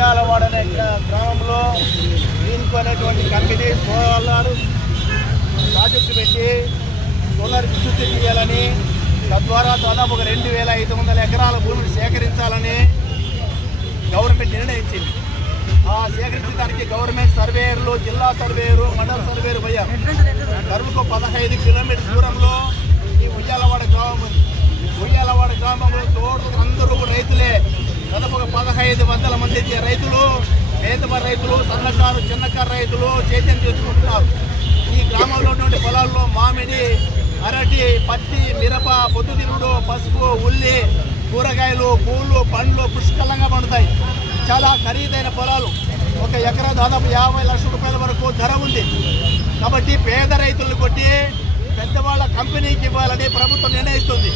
ఉయ్యాలవాడ గ్రామంలో దీనికి అనేటువంటి కమిటీ సోలార్ ప్రాజెక్టు పెట్టి సోలార్ విద్యుత్ చేయాలని తద్వారా దాదాపు ఒక రెండు వేల ఐదు వందల ఎకరాల భూమిని సేకరించాలని గవర్నమెంట్ నిర్ణయించింది. ఆ సేకరించడానికి గవర్నమెంట్ సర్వేయర్లు జిల్లా సర్వేయరు మండల సర్వేయరు పోయారు కరువుకు పదహైదు కిలోమీటర్ దూరంలో ఐదు వందల మంది రైతులు పేదమ రైతులు సన్నకారు చిన్నకారు రైతులు చైతన్యం చేసుకుంటున్నారు. ఈ గ్రామంలో ఉన్నటువంటి పొలాల్లో మామిడి అరటి పత్తి మిరప పొద్దుతిరుగుడు పసుపు ఉల్లి కూరగాయలు పూలు పండ్లు పుష్కలంగా పండుతాయి. చాలా ఖరీదైన పొలాలు. ఒక ఎకరా దాదాపు యాభై లక్షల రూపాయల వరకు ధర ఉంది. కాబట్టి పేద రైతులను కొట్టి పెద్దవాళ్ళ కంపెనీకి ఇవ్వాలని ప్రభుత్వం నిర్ణయిస్తుంది.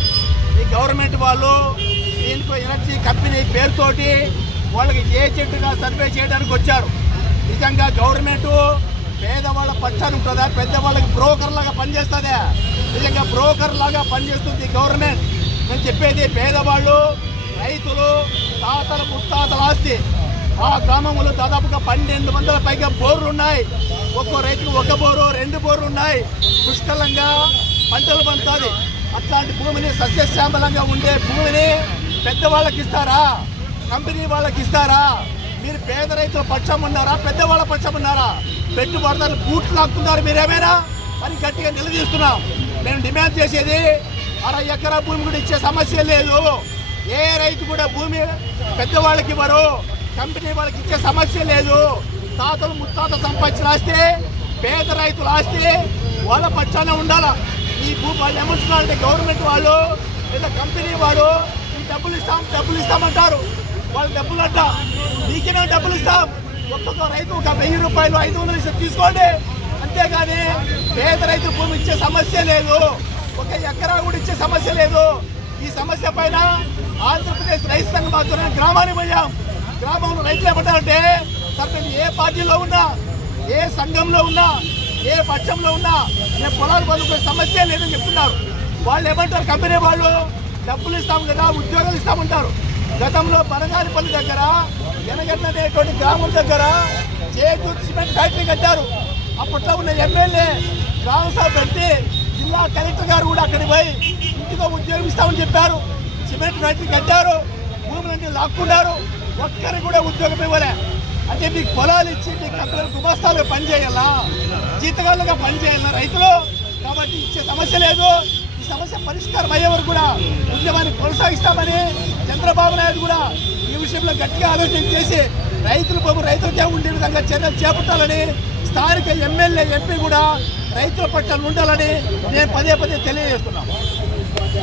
ఈ గవర్నమెంట్ వాళ్ళు దీనికో ఎనర్జీ కంపెనీ పేరుతోటి వాళ్ళకి ఏజెంట్గా సర్వే చేయడానికి వచ్చారు. నిజంగా గవర్నమెంట్ పేదవాళ్ళ పక్షాన్ని ఉంటుందా పెద్దవాళ్ళకి బ్రోకర్ లాగా పనిచేస్తుందా? నిజంగా బ్రోకర్ లాగా పనిచేస్తుంది గవర్నమెంట్. నేను చెప్పేది పేదవాళ్ళు రైతులు తాతల ముత్తాతల ఆస్తి. ఆ గ్రామంలో దాదాపుగా పన్నెండు వందల పైగా బోర్లు ఉన్నాయి. ఒక్కో రైతుకు ఒక బోరు రెండు బోర్లు ఉన్నాయి. పుష్కలంగా పంటలు పండుతుంది. అట్లాంటి భూమిని సస్యశ్యామలంగా ఉండే భూమిని పెద్దవాళ్ళకి ఇస్తారా కంపెనీ వాళ్ళకి ఇస్తారా మీరు పేద రైతుల పక్షం ఉన్నారా? పెద్దవాళ్ళ పక్షం ఉన్నారా? పెట్టుబడిదారులు బూట్లు లాక్కున్నారు మీరేమైనా? అని గట్టిగా నిలదీస్తున్నాం. మేము డిమాండ్ చేసేది అర ఎకరా భూమి కూడా ఇచ్చే సమస్య లేదు. ఏ రైతు కూడా భూమి పెద్దవాళ్ళకి ఇవ్వరు. కంపెనీ వాళ్ళకి ఇచ్చే సమస్య లేదు. తాతలు ముత్తాత సంపాదించిన ఆస్తి పేద రైతులు ఆస్తి వాళ్ళ పక్షాన ఉండాల? ఈ భూ వాళ్ళు ఏమంటున్నారంటే గవర్నమెంట్ వాళ్ళు లేదా కంపెనీ వాడు డబ్బులు ఇస్తాం డబ్బులు ఇస్తామంటారు. వాళ్ళు డబ్బులు అంట నీకేమో డబ్బులు ఇస్తాం? ఒక్కొక్క రైతు ఒక వెయ్యి రూపాయలు ఐదు వందలు ఇస్తే తీసుకోండి. అంతేగాని పేద రైతు భూమి ఇచ్చే సమస్య లేదు. ఒక ఎకరా కూడా ఇచ్చే సమస్య లేదు. ఈ సమస్య పైన ఆంధ్రప్రదేశ్ రైతు సంఘం మాత్రమే గ్రామానికి పోయాం. గ్రామంలో రైతులు ఏమంటారంటే సార్ ఏ పార్టీలో ఉన్నా ఏ సంఘంలో ఉన్నా ఏ పక్షంలో ఉన్నా నేను పొలాలు పొందుకునే సమస్య లేదని చెప్తున్నారు. వాళ్ళు ఏమంటారు? కంపెనీ వాళ్ళు డబ్బులు ఇస్తాం కదా ఉద్యోగాలు ఇస్తామంటారు. గతంలో బనగానిపల్లి దగ్గర ఎనగన్న గ్రామం దగ్గర చేకూరు సిమెంట్ ఫ్యాక్టరీ కట్టారు. అప్పట్లో ఉన్న ఎమ్మెల్యే గ్రామసభ పెట్టి జిల్లా కలెక్టర్ గారు కూడా అక్కడికి పోయి ఇంటికో ఉద్యోగం ఇస్తామని చెప్పారు. సిమెంట్ ఫ్యాక్టరీ కట్టారు భూములన్నీ లాక్కున్నారు ఒక్కరికి కూడా ఉద్యోగం ఇవ్వలే. అంటే మీకు పొలాలు ఇచ్చి మీకు కంపెనీలు గుమస్తాలుగా పనిచేయాలా? జీతగాళ్ళుగా పనిచేయాలా రైతులు? కాబట్టి ఇచ్చే సమస్య లేదు. సమస్య పరిష్కారం అయ్యే వరకు కూడా ఉద్యమాన్ని కొనసాగిస్తామని చంద్రబాబు నాయుడు కూడా ఈ విషయంలో గట్టిగా ఆలోచన చేసి రైతులు బాబు రైతులకే ఉండే విధంగా చర్యలు చేపట్టాలని స్థానిక ఎమ్మెల్యే ఎంపీ కూడా రైతుల పట్ల ఉండాలని నేను పదే పదే తెలియజేస్తున్నాను.